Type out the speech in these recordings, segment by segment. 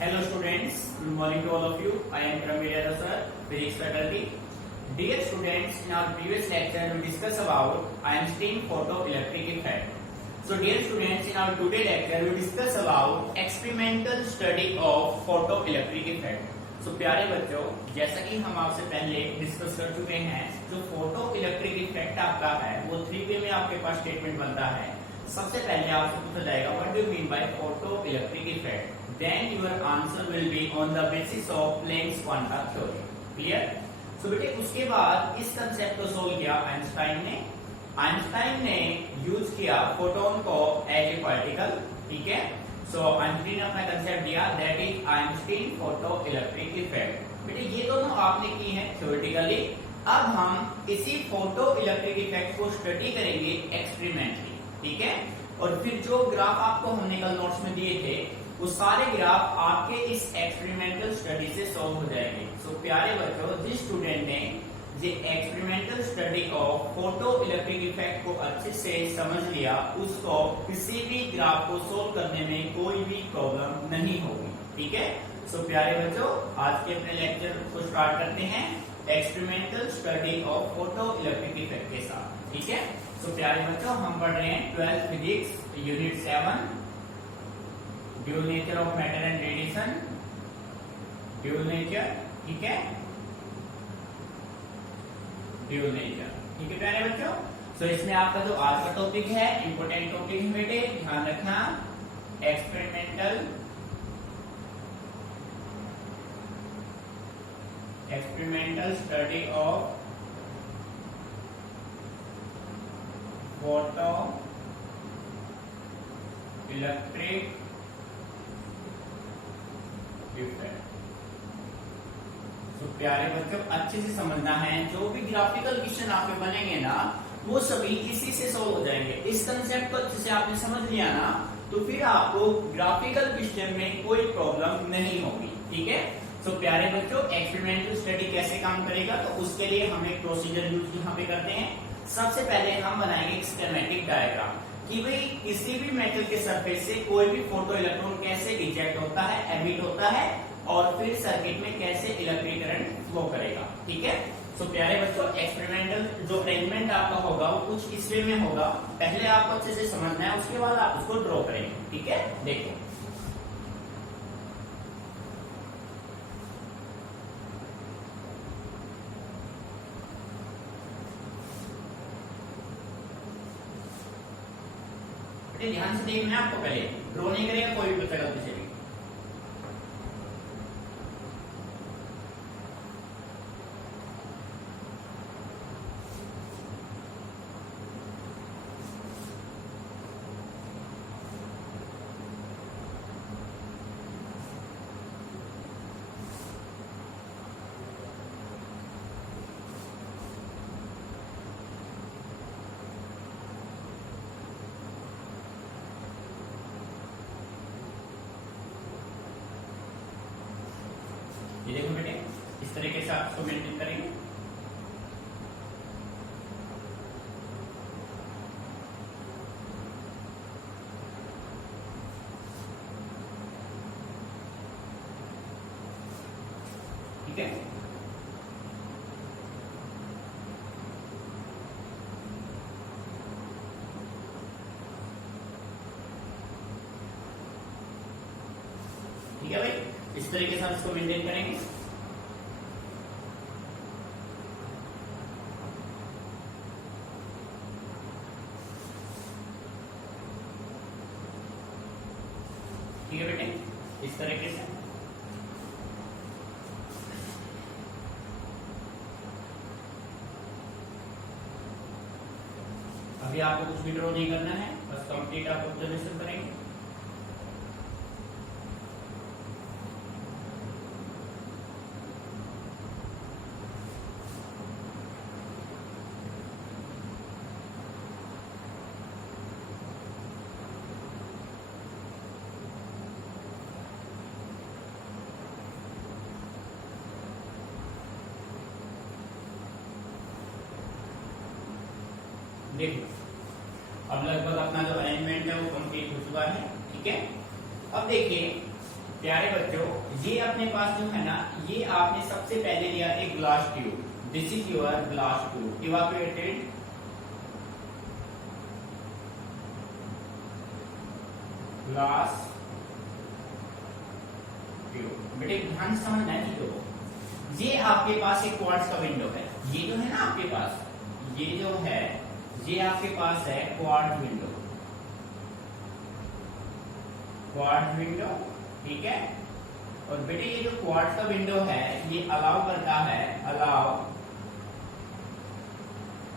Hello students, good morning to all of you. I am Ramir sir, Physics faculty. Dear students, in our previous lecture we discussed about Einstein photoelectric effect. So dear students, in our today lecture we discuss about experimental study of photoelectric effect. So प्यारे बच्चों, जैसा कि हम आपसे पहले discuss कर चुके हैं, जो फोटो इलेक्ट्रिक इफेक्ट आपका है वो 3 वे में आपके पास स्टेटमेंट बनता है। सबसे पहले आपसे पूछा जाएगा what do you mean by photo electric effect, then your answer will be on the basis of Planck's quanta theory. Clear? So बेटे उसके बाद इस कंसेप्ट को सोल्व किया आइंस्टाइन ने यूज किया फोटोन को एज ए पार्टिकल। ठीक है, सो आइंस्टाइन ने अपना कंसेप्ट दिया that is Einstein photo electric effect. बेटे ये दोनों आपने की है थ्योरेटिकली। अब हम इसी फोटो इलेक्ट्रिक इफेक्ट को स्टडी करेंगे एक्सपेरिमेंटली। ठीक है, और फिर जो ग्राफ आपको हमने कल नोट्स में दिए थे वो सारे ग्राफ आपके इस एक्सपेरिमेंटल स्टडी से सॉल्व हो जाएंगे। सो प्यारे बच्चों, जिस स्टूडेंट ने ये experimental study of photo electric effect को अच्छे से समझ लिया उसको किसी भी ग्राफ को सोल्व करने में कोई भी प्रॉब्लम नहीं होगी। ठीक है, सो प्यारे बच्चों, आज के अपने लेक्चर को स्टार्ट करते हैं experimental study of photo electric effect के साथ। ठीक है, सो प्यारे बच्चों, हम पढ़ रहे हैं 12th physics unit 7 dual nature of matter and radiation, dual nature. ठीक है, ड्यूल नेचर। ठीक है प्यारे बच्चों, सो इसमें आपका जो आज का टॉपिक है इंपोर्टेंट टॉपिक है बेटे, ध्यान रखना, experimental study of photo electric effect. तो प्यारे बच्चों, अच्छे से समझना है, जो भी ग्राफिकल क्वेश्चन आपके बनेंगे ना वो सभी इसी से सॉल्व हो जाएंगे। इस कंसेप्ट को अच्छे से आपने समझ लिया ना तो फिर आपको ग्राफिकल क्वेश्चन में कोई प्रॉब्लम नहीं होगी। ठीक है, तो प्यारे बच्चों, एक्सपेरिमेंटल स्टडी कैसे काम करेगा तो उसके लिए हम एक प्रोसीजर यूज यहाँ पे करते हैं। सबसे पहले हम बनाएंगे एक स्कीमेटिक डायग्राम कि भाई किसी भी मेटल के सरफेस से कोई भी फोटो इलेक्ट्रॉन कैसे इजेक्ट होता है, एमिट होता है और फिर सर्किट में कैसे इलेक्ट्रिक करंट फ्लो करेगा। ठीक है, तो प्यारे बच्चों, एक्सपेरिमेंटल जो अरेंजमेंट आपका होगा वो कुछ इस वे में होगा। पहले आपको अच्छे से समझना है, उसके बाद आप उसको ड्रॉ करेंगे। ठीक है, देखो ध्यान से देखना है आपको, पहले ड्रॉ नहीं करेगा कोई भी बच्चा गलती से भी। ये देखो बेटे, इस तरीके से आप इसको मेंटेन करेंगे। ठीक है, ठीक है भाई, इस तरीके से आप इसको मेंटेन करेंगे। ठीक है बेटे, इस तरीके से अभी आपको कुछ भी ड्रॉ नहीं करना है, बस कंप्लीट आप ऑब्जर्वेशन करेंगे। देखो अब लगभग अपना जो अरेंजमेंट है वो कंप्लीट हो चुका है। ठीक है, अब देखिए प्यारे बच्चों, ये अपने पास जो है ना, ये आपने सबसे पहले लिया एक glass tube. This is your glass tube, evaporated glass tube. बेटे ध्यान से समझना है चीजों को। ये आपके पास एक क्वार्ट्ज का विंडो है, ये जो है ना आपके पास, ये जो है, ये आपके पास है क्वार्ट्ज विंडो, क्वार्ट्ज विंडो, ठीक है। और बेटे ये जो क्वार्ट्ज का विंडो है, ये अलाउ करता है, अलाउ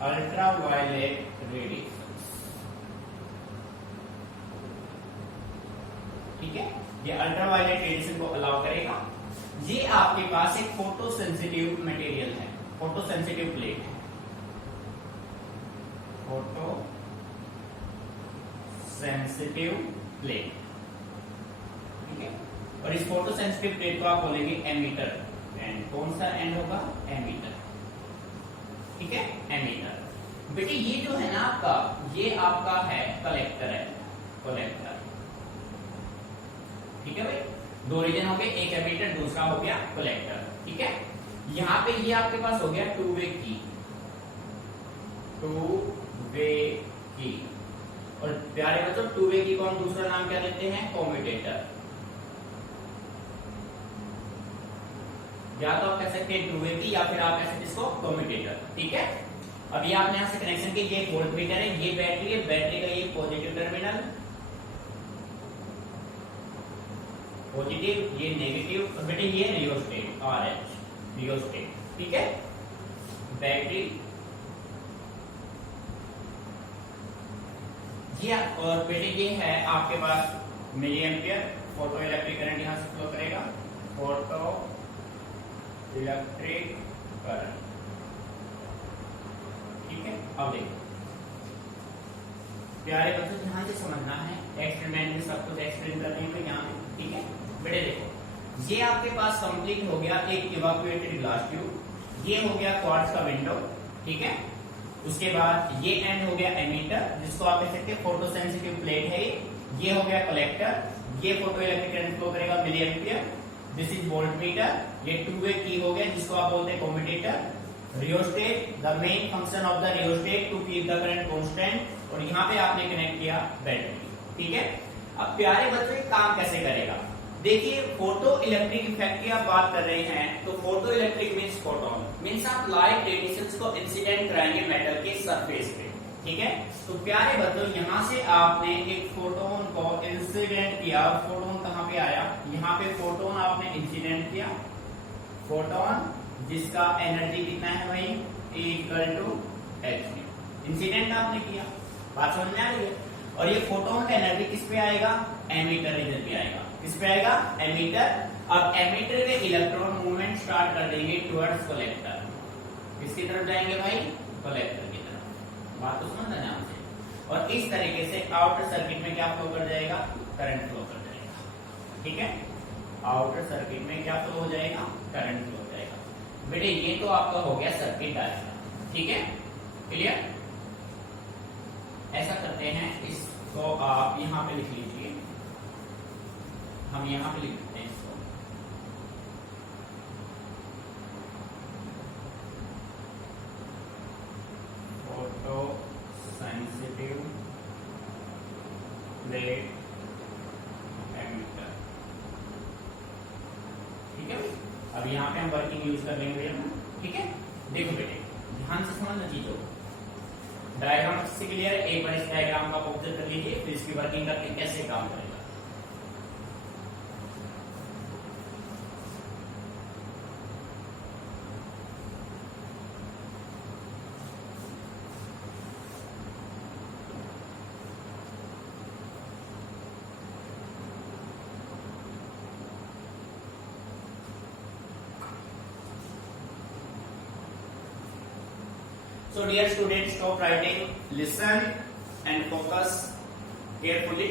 अल्ट्रा वायलेट रेडिएशन, ठीक है। ये अल्ट्रा वायलेट रेडिएशन को अलाउ करेगा। ये आपके पास एक फोटो सेंसिटिव मटेरियल है, फोटो सेंसिटिव प्लेट है, फोटो सेंसिटिव प्लेट, ठीक है। और इस फोटो सेंसिटिव प्लेट को आप बोलेंगे एमीटर, एंड कौन सा एंड होगा, एमीटर, ठीक है, एमीटर। बेटे ये जो है ना आपका, ये आपका है कलेक्टर है, कलेक्टर, ठीक है भाई। दो रीजन हो गए, एक एमीटर, दूसरा हो गया कलेक्टर, ठीक है। यहाँ पे ये आपके पास हो गया टू वे की, टू वे की। और प्यारे बच्चों, टू वे की को हम दूसरा नाम क्या देते हैं, कम्यूटेटर। या तो आप कह सकते हैं टू वे की, या फिर आप कह सकते हैं इसको कम्यूटेटर, ठीक है। अभी आपने यहां से कनेक्शन किया, ये वोल्टमीटर है, ये बैटरी है, बैटरी का ये पॉजिटिव टर्मिनल, पॉजिटिव, ये नेगेटिव, और बेटे ये रियोस्टेट, RH रियोस्टेट, ठीक है। बैटरी ये, और बेटे ये है आपके पास milliampere, photo electric current यहां से फ्लो करेगा, फोटो इलेक्ट्रिक करंट, ठीक है। अब देखो प्यारे बच्चों, ध्यान से समझना है, एक्सपेरिमेंट में सब कुछ एक्सप्लेन कर रही हूँ यहाँ पे, ठीक है। बेटे देखो, ये आपके पास कंप्लीट हो गया एक इवापोरेटेड ग्लास ट्यूब, ये हो गया क्वार्ट्ज का विंडो, ठीक है। उसके बाद ये एंड हो गया एमीटर, जिसको आप कह सकते हैं फोटो सेंसिटिव प्लेट है, ये हो गया कलेक्टर, ये फोटो इलेक्ट्रिक करंट फ्लो करेगा milliampere, this is voltmeter, ये टू वे की हो गया जिसको आप बोलते हैं commutator, rheostat, the main function of the rheostat to keep the current constant, और यहाँ पे आपने कनेक्ट किया बैटरी, ठीक है। अब प्यारे बच्चों, काम कैसे करेगा, देखिए फोटो इलेक्ट्रिक इफेक्ट की आप बात कर रहे हैं, तो photo electric means photon, means आप लाइट रेडिएशंस को इंसिडेंट कराएंगे मेटल के सरफेस पे, ठीक है। तो प्यारे बच्चों, यहाँ से आपने एक फोटोन को इंसिडेंट किया, फोटोन कहाँ पे आया, यहाँ पे फोटोन आपने इंसिडेंट किया, फोटोन जिसका एनर्जी कितना है भाई, E=hν, इंसिडेंट आपने किया, बात समझ में आ रही है। और ये फोटोन का एनर्जी किस पे आएगा, एमीटर रीजन पे आएगा, किस पे आएगा, एमीटर। अब एमीटर के इलेक्ट्रॉन मूवमेंट स्टार्ट कर देंगे टुवर्ड्स कलेक्टर, किसकी तरफ जाएंगे भाई, कलेक्टर की तरफ, बात तो समझना ध्यान से। और इस तरीके से आउटर सर्किट में क्या फ्लो कर जाएगा, करंट फ्लो कर जाएगा, ठीक है। आउटर सर्किट में क्या फ्लो हो जाएगा, करंट फ्लो हो जाएगा। बेटे ये तो आपका हो गया सर्किट डायग्राम, ठीक है, क्लियर। ऐसा करते हैं, इसको आप यहां पे लिख लीजिए, हम यहां पे लिख देते हैं इसको, फोटो सेंसिटिव प्लेट एमीटर, ठीक है। अब यहां पे हम वर्किंग यूज कर लेंगे, ठीक है। देखो बेटे, ध्यान से समझना चीजों को, डायग्राम अच्छे से क्लियर है, एक बार इस डायग्राम का ऑब्जर्व कर लीजिए, फिर इसकी वर्किंग करके कैसे काम करेगा। So dear students, stop writing, listen and focus carefully.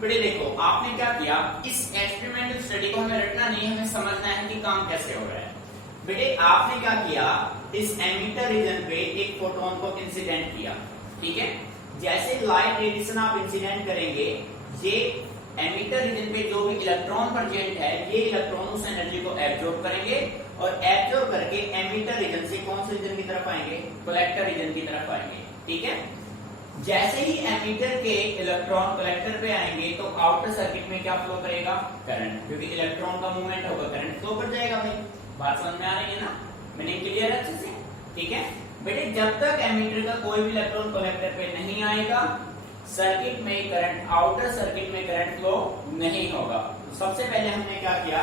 बेटे देखो, आपने क्या किया, इस एक्सपेरिमेंटल स्टडी को हमें रटना नहीं, हमें समझना है कि काम कैसे हो रहा है। बेटे आपने क्या किया, इस एमीटर रीजन पे एक फोटोन को इंसिडेंट किया, ठीक है। जैसे लाइट रेडिएशन आप इंसिडेंट करेंगे, ये एमिटर रीजन पे जो भी इलेक्ट्रॉन प्रेजेंट है ये इलेक्ट्रॉन उस एनर्जी को एब्जॉर्ब करेंगे और एब्जॉर्ब करके एमिटर रीजन से कौन से रीजन की तरफ आएंगे, कलेक्टर रीजन की तरफ आएंगे। ठीक है, जैसे ही एमिटर के इलेक्ट्रॉन कलेक्टर पे आएंगे तो आउटर सर्किट में क्या फ्लो करेगा, करंट, क्योंकि इलेक्ट्रॉन का मूवमेंट होगा, करंट फ्लो कर जाएगा। भाई बात समझ में आ रही है ना, मीनिंग क्लियर है अच्छे से। ठीक है बेटे, जब तक एमिटर का कोई भी इलेक्ट्रॉन कलेक्टर पे नहीं आएगा सर्किट में करंट, आउटर सर्किट में करंट फ्लो नहीं होगा। तो सबसे पहले हमने क्या किया,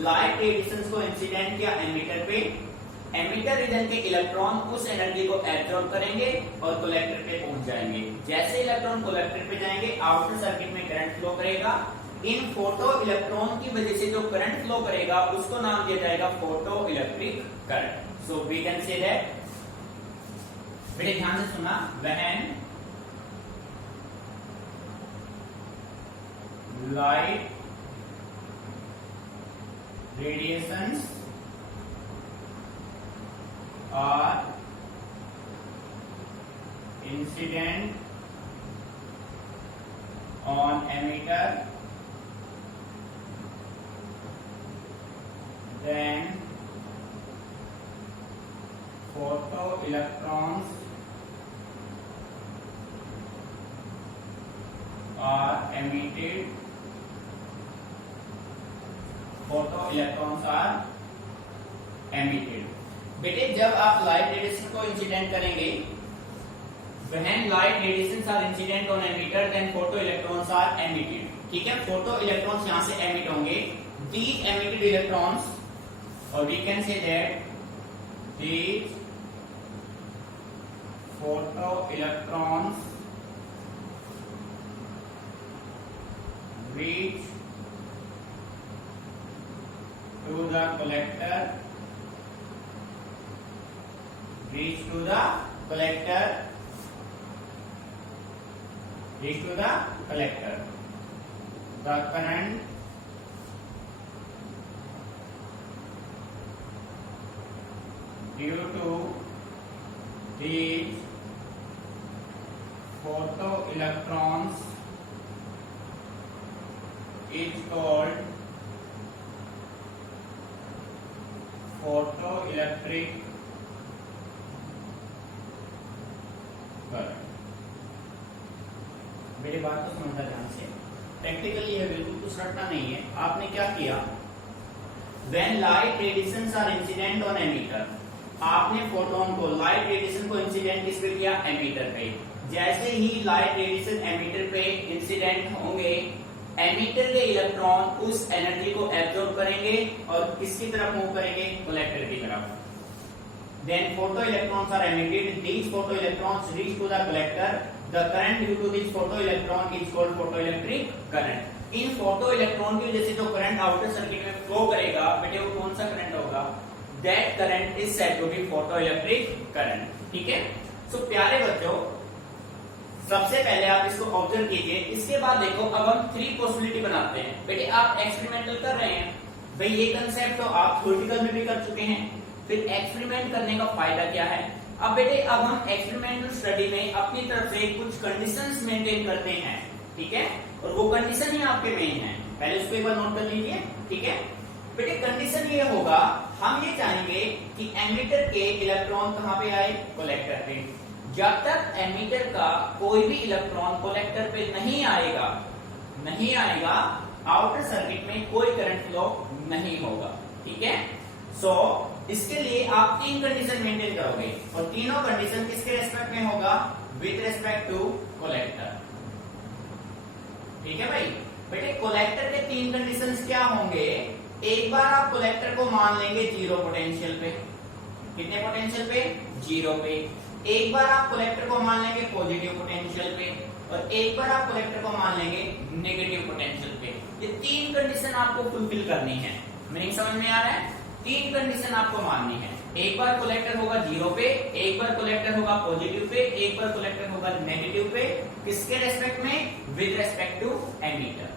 लाइट रेडिएशंस को इंसिडेंट किया एमिटर पे, एमिटर रीजन के इलेक्ट्रॉन उस एनर्जी को एब्जॉर्ब करेंगे और कलेक्टर पे पहुंच जाएंगे। जैसे इलेक्ट्रॉन कलेक्टर पे जाएंगे आउटर सर्किट में करंट फ्लो करेगा। इन फोटो इलेक्ट्रॉन की वजह से जो करंट फ्लो करेगा उसको नाम दिया जाएगा photo electric current. So we can say that, बेटे ध्यान से सुना, when light radiations are incident on emitter, then photoelectrons are emitted, photoelectrons are emitted। बेटे जब आप लाइट रेडिएशन को इंसिडेंट करेंगे, when light radiations are incident on emitter then photo electrons are emitted. ठीक है, फोटो इलेक्ट्रॉन्स यहां से emit होंगे, दीज एमिटेड इलेक्ट्रॉन्स, और we can say that these photo electrons reach to the collector, reach to the collector, reach to the collector. The current due to these photoelectrons is called photoelectric current. मेरी बात तो समझना ध्यान से, practically है, बिल्कुल कुछ रटना नहीं है। आपने क्या किया, when light radiations are incident on emitter, आपने फोटोन को, लाइट रेडिएशन को इंसिडेंट किस पे किया, एमिटर पे। जैसे ही लाइट रेडिएशन एमिटर पे इंसिडेंट होंगे, एमिटर के इलेक्ट्रॉन उस एनर्जी को एब्जॉर्ब करेंगे और किसकी तरफ मूव करेंगे, कलेक्टर की तरफ। Then photoelectrons are emitted. These photoelectrons reach to the collector. The current due to this photoelectron is called photoelectric current. In photoelectron की वजह से जो करंट आउटर सर्किट में फ्लो करेगा, बेटे वो कौन सा करंट होगा, that current is said to be photoelectric current। ठीक है, सो प्यारे बच्चों सबसे पहले आप इसको ऑब्जर्व कीजिए। इसके बाद देखो, अब हम 3 पॉसिबिलिटी बनाते हैं। बेटे आप एक्सपेरिमेंटल कर रहे हैं, भाई ये कंसेप्ट तो आप थ्योरेटिकल में भी कर चुके हैं, फिर एक्सपेरिमेंट करने का फायदा क्या है। अब बेटे अब हम एक्सपेरिमेंटल स्टडी में अपनी तरफ से कुछ कंडीशंस मेंटेन करते हैं। ठीक है, और वो कंडीशन ही आपके मेन है, पहले उसको एक बार नोट कर लीजिए। ठीक है बेटे, कंडीशन ये होगा, हम ये चाहेंगे कि एमिटर के इलेक्ट्रॉन कहां पे आए, कलेक्टर पे। जब तक एमिटर का कोई भी इलेक्ट्रॉन कलेक्टर पे नहीं आएगा आउटर सर्किट में कोई करंट फ्लो नहीं होगा। ठीक है, सो इसके लिए आप 3 कंडीशन मेंटेन करोगे, और तीनों कंडीशन किसके रेस्पेक्ट में होगा, विद रेस्पेक्ट टू कलेक्टर। ठीक है भाई, बेटे कलेक्टर के 3 कंडीशंस क्या होंगे, एक बार आप कलेक्टर को मान लेंगे 0 पोटेंशियल पे, कितने पोटेंशियल पे, 0 पे। एक बार आप कलेक्टर को मान लेंगे पॉजिटिव पोटेंशियल पे, और एक बार आप कलेक्टर को मान लेंगे नेगेटिव पोटेंशियल पे। ये 3 कंडीशन आपको फुलफिल करनी है। मीनिंग समझ में आ रहा है, 3 कंडीशन आपको माननी है। एक बार कलेक्टर होगा 0 पे, एक बार कलेक्टर होगा पॉजिटिव पे, एक बार कलेक्टर होगा नेगेटिव पे। किसके रेस्पेक्ट में, with respect to emitter.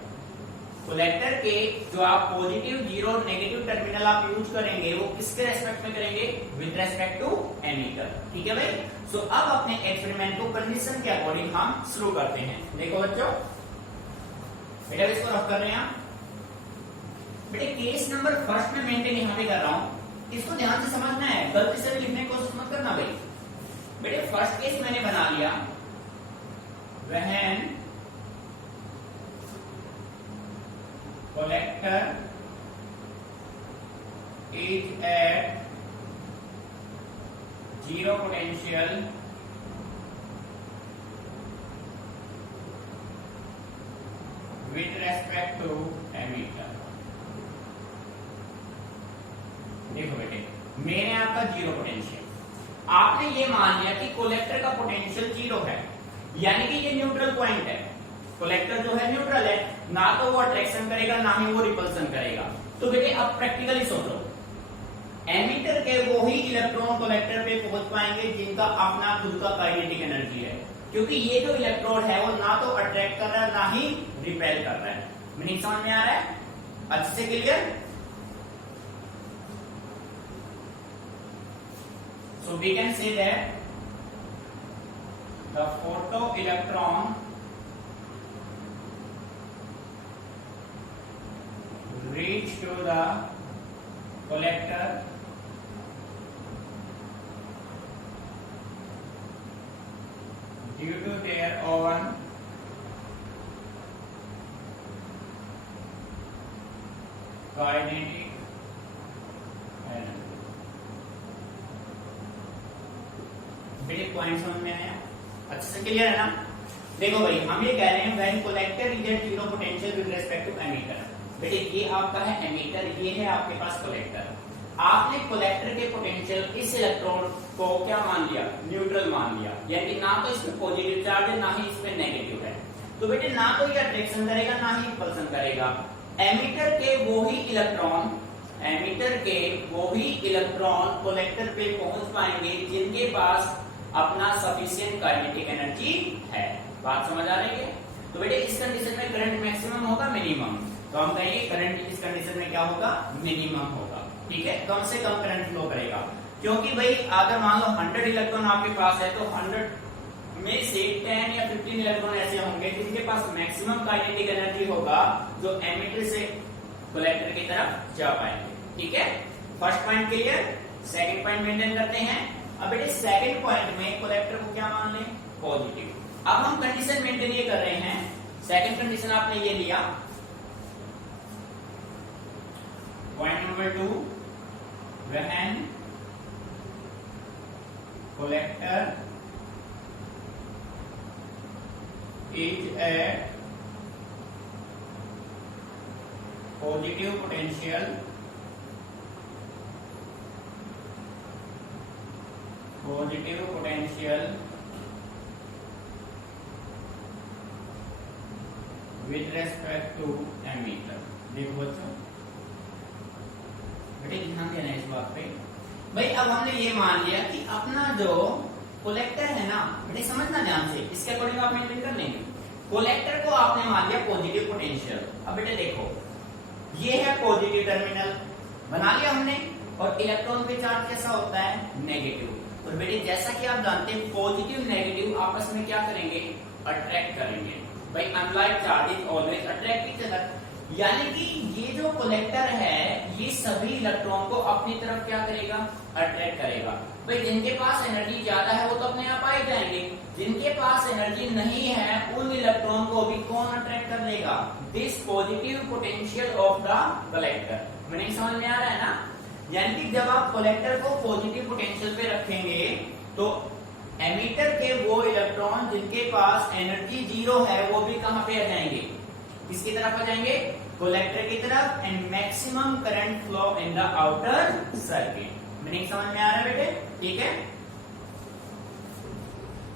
Collector के जो आप पॉजिटिव 0 नेगेटिव टर्मिनल आप यूज करेंगे वो किसके रेस्पेक्ट में करेंगे, विद रेस्पेक्ट टू एमिटर। ठीक है भाई, सो अब अपने एक्सपेरिमेंट को कंडीशन के अकॉर्डिंग हम शुरू करते हैं। देखो बच्चों, बेटा इसको रफ कर रहे हैं आप। बेटे केस नंबर फर्स्ट में मेंटेन यहां पे कर रहा हूं, इसको ध्यान से समझना है, गलती से भी लिखने की कोशिश मत करना भाई। बेटे फर्स्ट केस मैंने बना लिया, when collector is at zero potential with respect to emitter। देखो बेटे मैंने आपका जीरो पोटेंशियल, आपने ये मान लिया कि कोलेक्टर का पोटेंशियल जीरो है, यानी कि ये न्यूट्रल पॉइंट है। कोलेक्टर जो है न्यूट्रल है, ना तो वो अट्रैक्शन करेगा ना ही वो रिपल्सन करेगा। तो बेटे अब प्रैक्टिकली सोचो, एमिटर के वो ही इलेक्ट्रॉन कोलेक्टर पे पहुंच पाएंगे जिनका अपना खुद का काइनेटिक एनर्जी है, क्योंकि ये जो इलेक्ट्रोड है वो ना तो अट्रैक्ट कर रहा है ना ही रिपेल कर रहा है। मीनिंग समझ में आ रहा है? अच्छे से clear? So we can say that the photoelectron reach to the collector due to their own kinetic energy। बेटे पॉइंट समझ में आया? अच्छे से क्लियर है ना? देखो भाई हम ये कह रहे हैं when collector is at zero potential with respect to emitter. बेटे ये आपका है एमिटर, ये है आपके पास कोलेक्टर। आपने कोलेक्टर के पोटेंशियल इस इलेक्ट्रॉन को क्या मान लिया? न्यूट्रल मान लिया, यानी ना तो इसमें पॉजिटिव चार्ज है ना ही इसमें नेगेटिव है। तो बेटे ना तो ये अट्रैक्शन करेगा ना ही रिपल्सन करेगा। एमिटर के वो ही इलेक्ट्रॉन कोलेक्टर पे पहुंच पाएंगे जिनके पास अपना सफिशिएंट काइनेटिक एनर्जी है। बात समझ आ रही है? तो बेटे इस कंडीशन में करंट मैक्सिमम होगा मिनिमम, तो हम कहेंगे करंट इस कंडीशन में क्या होगा? मिनिमम होगा। ठीक है, कम से कम करंट फ्लो करेगा, क्योंकि भाई अगर मान लो 100 इलेक्ट्रॉन आपके पास है तो 100 में से 10 या 15 इलेक्ट्रॉन ऐसे होंगे जिनके पास मैक्सिमम काइनेटिक एनर्जी होगा, जो एमिटर से कोलेक्टर की तरफ जा पाएंगे। ठीक है, first point clear. Second point maintain करते हैं। अब बेटे सेकंड पॉइंट में कोलेक्टर को क्या मान लें? पॉजिटिव। अब हम कंडीशन मेंटेन ये कर रहे हैं, सेकंड कंडीशन आपने ये लिया, point number 2, when collector is at positive potential with respect to emitter. देखो बच्चों बेटे ध्यान देना इस बात पे। भाई अब हमने ये मान लिया कि अपना जो कोलेक्टर है ना, बेटे समझना ध्यान से, इसके अकॉर्डिंग आप मेंटेन कर लेंगे। कोलेक्टर को आपने मान लिया पॉजिटिव पोटेंशियल। अब बेटे देखो ये है पॉजिटिव टर्मिनल बना लिया हमने, और इलेक्ट्रॉन पे चार्ज कैसा होता है? नेगेटिव। और बेटे जैसा कि आप जानते हैं पॉजिटिव नेगेटिव आपस में क्या करेंगे? अट्रैक्ट करेंगे। भाई unlike charge is always attract each other, यानी कि ये जो कोलेक्टर है ये सभी इलेक्ट्रॉन को अपनी तरफ क्या करेगा? अट्रैक्ट करेगा। भाई जिनके पास एनर्जी ज्यादा है वो तो अपने आप आ ही जाएंगे, जिनके पास एनर्जी नहीं है उन इलेक्ट्रॉन को भी कौन अट्रैक्ट कर लेगा? This positive potential of the collector. मैंने समझ में आ रहा है ना? यानी कि जब आप कलेक्टर को पॉजिटिव पोटेंशियल पे रखेंगे तो एमिटर के वो इलेक्ट्रॉन जिनके पास एनर्जी जीरो है वो भी कहां पे आ जाएंगे? किसकी तरफ आ जाएंगे? कोलेक्टर की तरफ। And maximum current flow in the outer circuit. Meaning समझ में आ रहा है बेटे? ठीक है,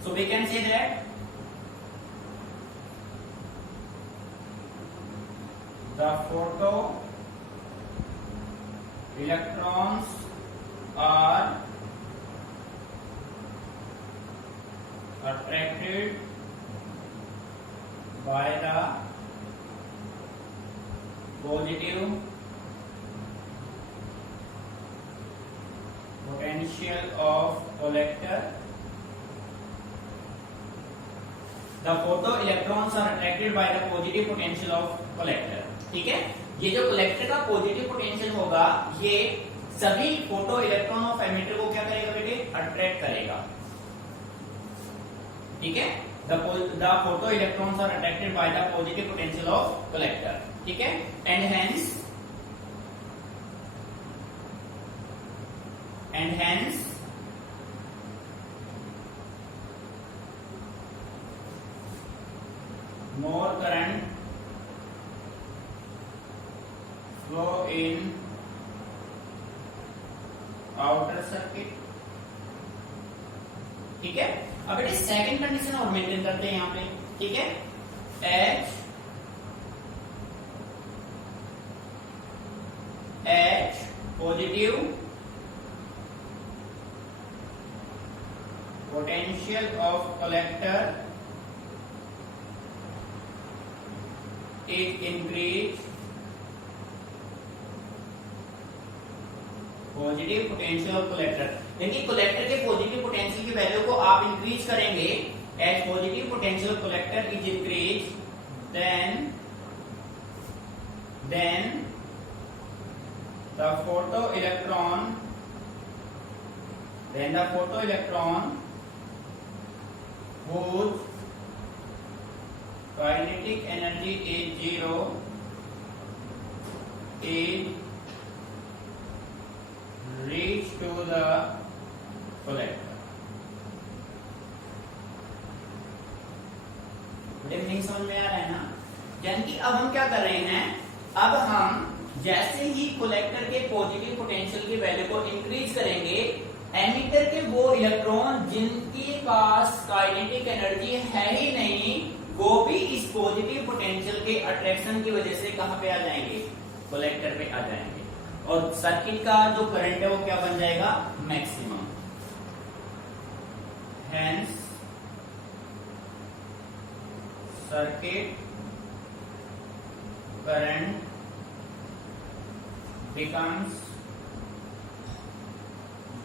so we can say that the photo electrons are attracted by the positive potential of collector। The photo electrons are attracted by the positive potential of collector. ठीक है, ये जो कलेक्टर का पॉजिटिव पोटेंशियल होगा ये सभी फोटो इलेक्ट्रॉन ऑफ एमिटर को क्या करेगा बेटे, अट्रैक्ट करेगा। ठीक है, the photo electrons are attracted by the positive potential of collector. ठीक है, and hence more current flow in outer circuit। ठीक है, अब बेटे सेकंड कंडीशन और मेंटेन करते हैं यहां पे। ठीक है, H positive potential of collector is increased, positive potential of collector, यानी कलेक्टर के पॉजिटिव पोटेंशियल की वैल्यू को आप इंक्रीज करेंगे। As positive potential of collector is increase, then the photo electron whose kinetic energy is 0 is reach to the collector। नहीं समझ में आ रहा है ना, यानी कि अब हम क्या कर रहे हैं, अब हम जैसे ही कलेक्टर के पॉजिटिव पोटेंशियल की वैल्यू को इंक्रीज करेंगे, एमिटर के वो इलेक्ट्रॉन जिनके पास काइनेटिक एनर्जी है ही नहीं वो भी इस पॉजिटिव पोटेंशियल के अट्रैक्शन की वजह से कहां पे आ जाएंगे, कलेक्टर पे आ जाएंगे, और सर्किट का जो करंट है वो क्या बन जाएगा, maximum. Hence circuit current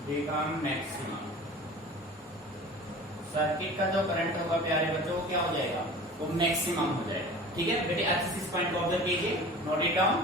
become maximum. Circuit का जो करंट होगा प्यारे बच्चों वो क्या हो जाएगा, वो मैक्सिमम हो जाएगा। ठीक है बेटे, अच्छे से इस पॉइंट को ऑब्जर्व कीजिए, note it down.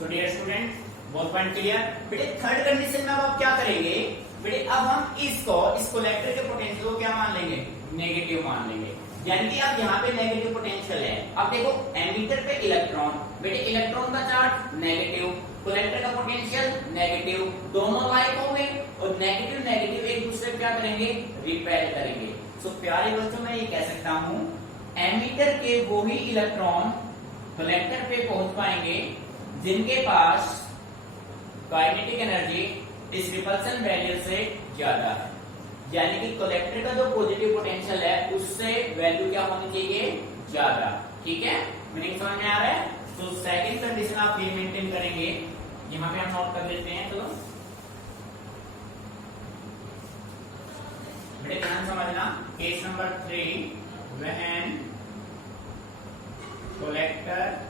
So dear student, बहुत पॉइंट क्लियर। बेटे थर्ड कंडीशन में अब आप क्या करेंगे, बेटे अब हम इस कलेक्टर के पोटेंशियल को क्या मान लेंगे, नेगेटिव मान लेंगे। यानी कि अब यहाँ पे नेगेटिव पोटेंशियल है। अब देखो एमीटर पे इलेक्ट्रॉन, बेटे इलेक्ट्रॉन का चार्ज नेगेटिव, कलेक्टर का पोटेंशियल नेगेटिव, दोनों लाइक होंगे और नेगेटिव नेगेटिव एक दूसरे क्या करेंगे, रिपेल करेंगे। सो प्यारे बच्चों मैं ये कह सकता हूं एमीटर के वो ही इलेक्ट्रॉन कलेक्टर पे पहुंच पाएंगे जिनके पास काइनेटिक एनर्जी इस रिपल्सन वैल्यू से ज्यादा है। यानी कि कलेक्टर का जो पॉजिटिव पोटेंशियल है उससे वैल्यू क्या होनी चाहिए, ज्यादा। ठीक है, मीनिंग समझ में आ रहा है। तो सेकंड कंडीशन आप ये मेंटेन करेंगे, यहां पे हम नोट कर लेते हैं। चलो बेटे ध्यान समझना, case number 3, when collector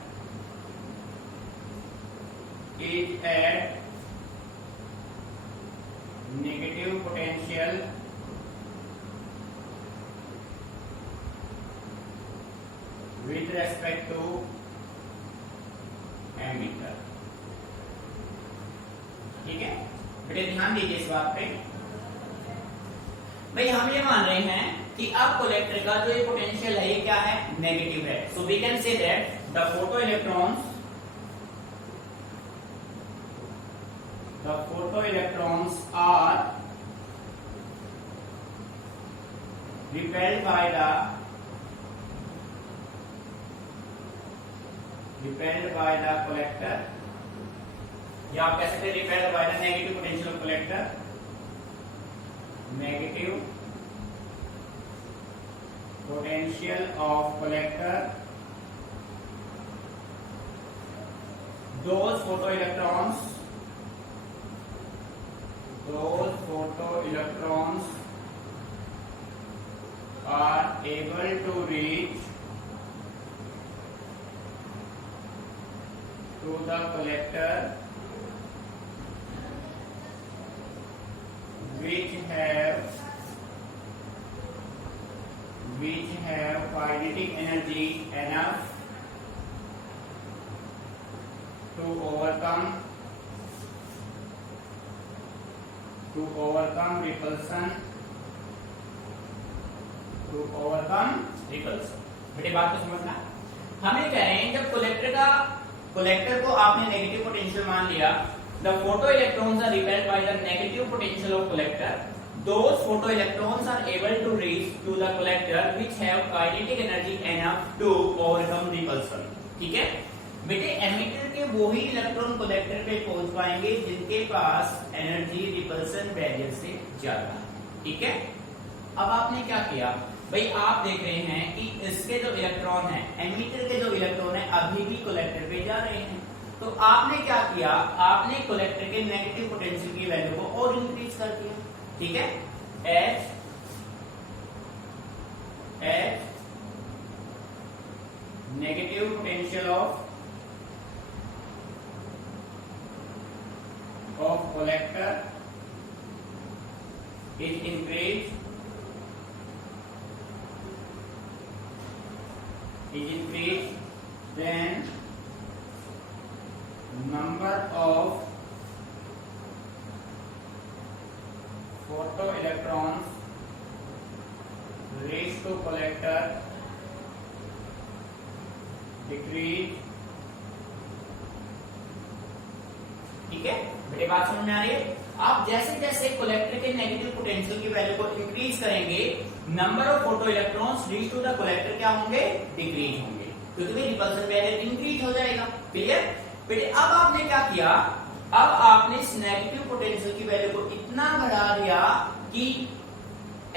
is at negative potential with respect to ammeter। ठीक है बेटे, ध्यान दीजिए इस बात पे। भाई हम ये मान रहे हैं कि अब कलेक्टर का जो ये पोटेंशियल है ये क्या है, नेगेटिव है। So we can say that the the photoelectrons are repelled by the collector, या आप कह सकते हैं repelled by the negative potential of collector, negative potential of collector. Those photoelectrons are able to reach to the collector which have kinetic energy enough to overcome repulsion. बेटे बात को समझना, हमें कह रहे हैं जब कोलेक्टर को आपने नेगेटिव पोटेंशियल मान लिया, the photoelectrons are repelled by the negative potential of collector. Those photoelectrons are able to reach to the collector which have kinetic energy enough to overcome repulsion. ठीक है बेटे, एमिटर के वो ही electron collector पे पहुंच पाएंगे जिनके पास एनर्जी रिपल्सन बैरियर से ज्यादा है। ठीक है, अब आपने क्या किया भाई, आप देख रहे हैं कि इसके जो इलेक्ट्रॉन है, एमिटर के जो इलेक्ट्रॉन है अभी भी कलेक्टर पे जा रहे हैं, तो आपने क्या किया, आपने कलेक्टर के नेगेटिव पोटेंशियल की वैल्यू को और इंक्रीज कर दिया। ठीक है, H negative potential of collector is increased then number of photoelectrons reached to collector decrease। ठीक है बेटे, बात समझ में आ रही है। आप जैसे जैसे कलेक्टर के नेगेटिव पोटेंशियल की वैल्यू को इंक्रीज करेंगे, number of photo electrons reach to the collector क्या होंगे, डिक्रीज होंगे, क्योंकि रिपल्सन बैरियर इंक्रीज हो जाएगा। क्लियर बेटे, अब आपने क्या किया, अब आपने इस नेगेटिव पोटेंशियल की वैल्यू को इतना बढ़ा दिया कि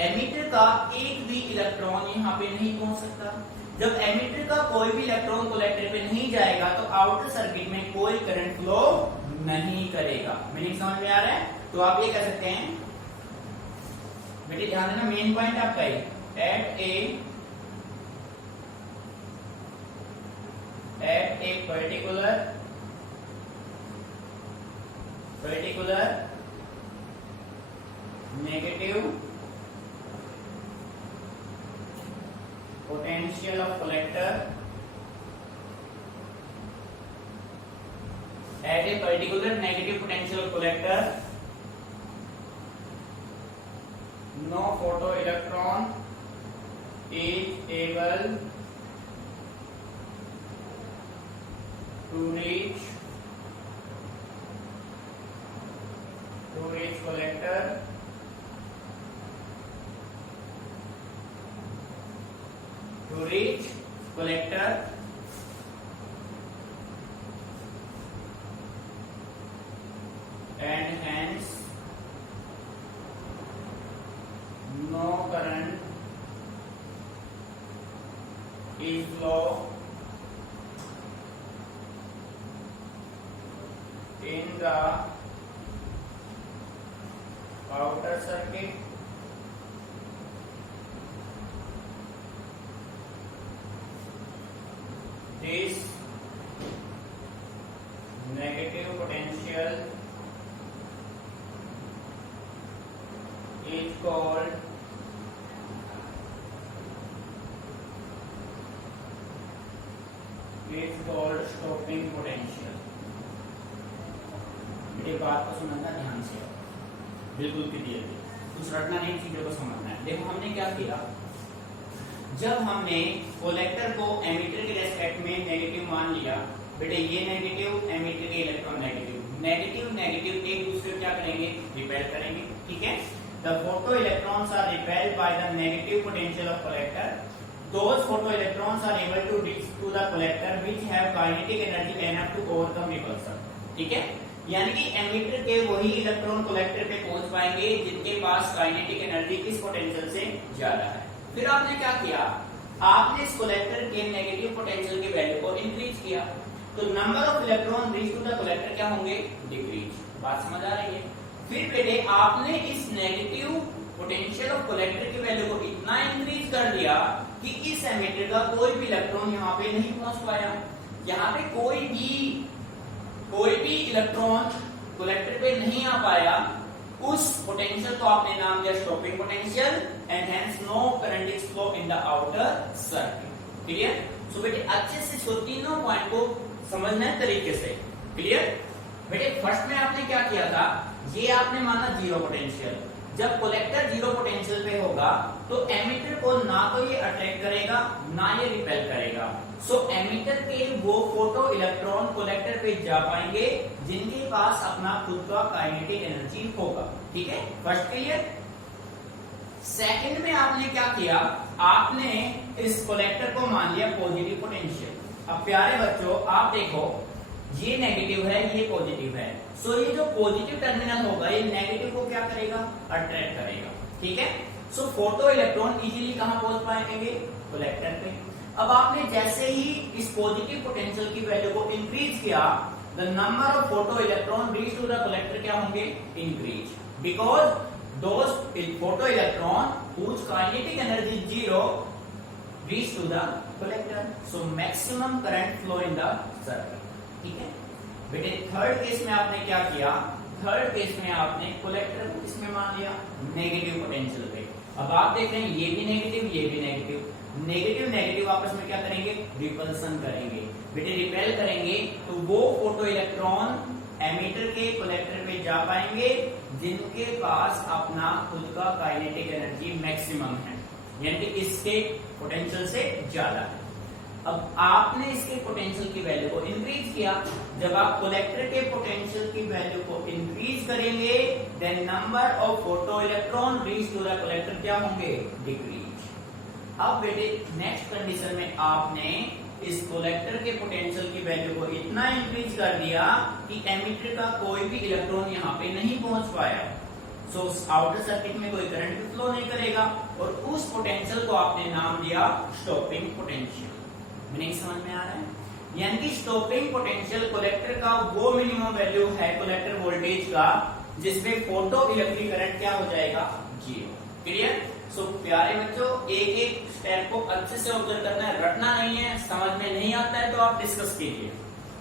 एमिटर का एक भी इलेक्ट्रॉन यहाँ पे नहीं पहुंच सकता। जब एमिटर का कोई भी इलेक्ट्रॉन कलेक्टर पे नहीं जाएगा तो आउटर सर्किट में कोई करंट फ्लो नहीं करेगा। मीनिंग समझ में आ रहा है? तो आप ये कह सकते हैं बेटे, ध्यान देना, मेन पॉइंट आपका है at a particular negative potential of collector at a particular negative potential of collector, no photoelectron is able to reach collector and hence no current is flow in the outer circuit this negative potential is called stopping potential। ये बात को समझना ध्यान से, बिल्कुल clear, कुछ रटना नहीं, चीजों को समझना है। देखो हमने क्या किया, जब हमने कलेक्टर को एमिटर के रेस्पेक्ट में नेगेटिव मान लिया, बेटे ये नेगेटिव, एमिटर के इलेक्ट्रॉन नेगेटिव, नेगेटिव नेगेटिव एक दूसरे को क्या करेंगे, रिपेल करेंगे, ठीक है। The photo electrons are repelled by the negative potential of collector, those photo electrons are able to reach to the collector which have kinetic energy enough to overcome repulsion, ठीक है। यानी कि एमिटर के वही electron collector पे पहुंच पाएंगे जिनके पास काइनेटिक एनर्जी किस पोटेंशियल से ज्यादा है। फिर आपने क्या किया, आपने इस कलेक्टर के नेगेटिव पोटेंशियल की वैल्यू को इंक्रीज किया, तो number of electron reach to the collector क्या होंगे, डिक्रीज। बात समझ आ रही है। फिर बेटे आपने इस नेगेटिव पोटेंशियल ऑफ कलेक्टर की वैल्यू को इतना इंक्रीज कर दिया कि इस एमिटर का कोई भी इलेक्ट्रॉन यहाँ पे नहीं पहुंच पाया। यहाँ पे कोई भी इलेक्ट्रॉन कलेक्टर पे नहीं आ पाया, उस पोटेंशियल को आपने नाम दिया stopping potential and hence no current is flow in the outer circuit. Clear. So बेटे अच्छे से इसको तीनों पॉइंट को समझना है तरीके से। क्लियर। बेटे फर्स्ट में आपने क्या किया था, ये आपने माना जीरो पोटेंशियल। जब कलेक्टर जीरो पोटेंशियल पे होगा तो एमिटर को ना तो ये अट्रैक्ट करेगा ना ये रिपेल करेगा। सो एमिटर के वो फोटो इलेक्ट्रॉन कलेक्टर पे जा पाएंगे जिनके पास अपना खुद का काइनेटिक एनर्जी होगा, ठीक है। First clear. सेकंड में आपने क्या किया, आपने इस कलेक्टर को मान लिया पॉजिटिव पोटेंशियल। अब प्यारे बच्चों आप देखो, ये नेगेटिव है ये पॉजिटिव है, सो ये जो पॉजिटिव टर्मिनल होगा ये नेगेटिव को क्या करेगा, अट्रैक्ट करेगा, ठीक है। सो फोटो इलेक्ट्रॉन इजीली कहां पहुंच पाएंगे, कलेक्टर पे। अब आपने जैसे ही इस पॉजिटिव पोटेंशियल की वैल्यू को इंक्रीज किया, the number of photo electron reach to the collector क्या होंगे, increase, because those photo electron whose kinetic energy zero reach to the collector, so maximum current flow in the circuit, ठीक है। बेटे third case में आपने क्या किया, third case में आपने कलेक्टर को किसमें मान लिया, नेगेटिव पोटेंशियल पे। अब आप देख रहे हैं ये भी नेगेटिव ये भी नेगेटिव, नेगेटिव नेगेटिव आपस में क्या करेंगे, रिपल्सन करेंगे। बेटे रिपेल करेंगे तो वो फोटो इलेक्ट्रॉन एमिटर के कलेक्टर पे जा पाएंगे जिनके पास अपना खुद का काइनेटिक एनर्जी मैक्सिमम है, यानी कि इसके पोटेंशियल से ज्यादा है। अब आपने इसके पोटेंशियल की वैल्यू को इंक्रीज किया, जब आप कलेक्टर के पोटेंशियल की वैल्यू को इंक्रीज करेंगे then number of photo electron reach to the collector क्या होंगे, डिक्रीज। अब बेटे नेक्स्ट कंडीशन में आपने इस कलेक्टर के पोटेंशियल की वैल्यू को इतना इंक्रीज कर दिया कि एमिटर का कोई भी इलेक्ट्रॉन यहाँ पे नहीं पहुंच पाया, सो आउटर सर्किट में कोई करंट भी फ्लो नहीं करेगा, और उस पोटेंशियल को आपने नाम दिया स्टॉपिंग पोटेंशियल। मीनिंग समझ में आ रहा है, यानी कि स्टॉपिंग पोटेंशियल कलेक्टर का वो मिनिमम वैल्यू है कलेक्टर वोल्टेज का जिसमें फोटो इलेक्ट्रिक करंट क्या हो जाएगा, जीरो। क्लियर। सो प्यारे बच्चों एक एक स्टेप को अच्छे से ऑब्जर्व करना है, रटना नहीं है, समझ में नहीं आता है तो आप डिस्कस कीजिए,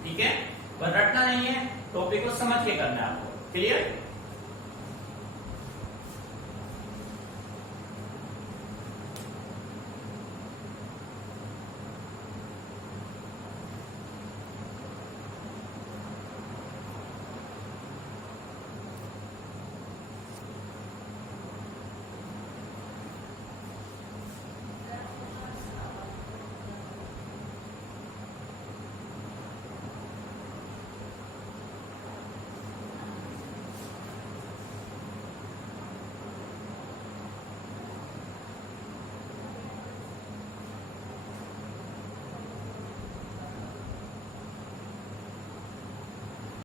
ठीक है, पर रटना नहीं है, टॉपिक को समझ के करना है आपको। क्लियर।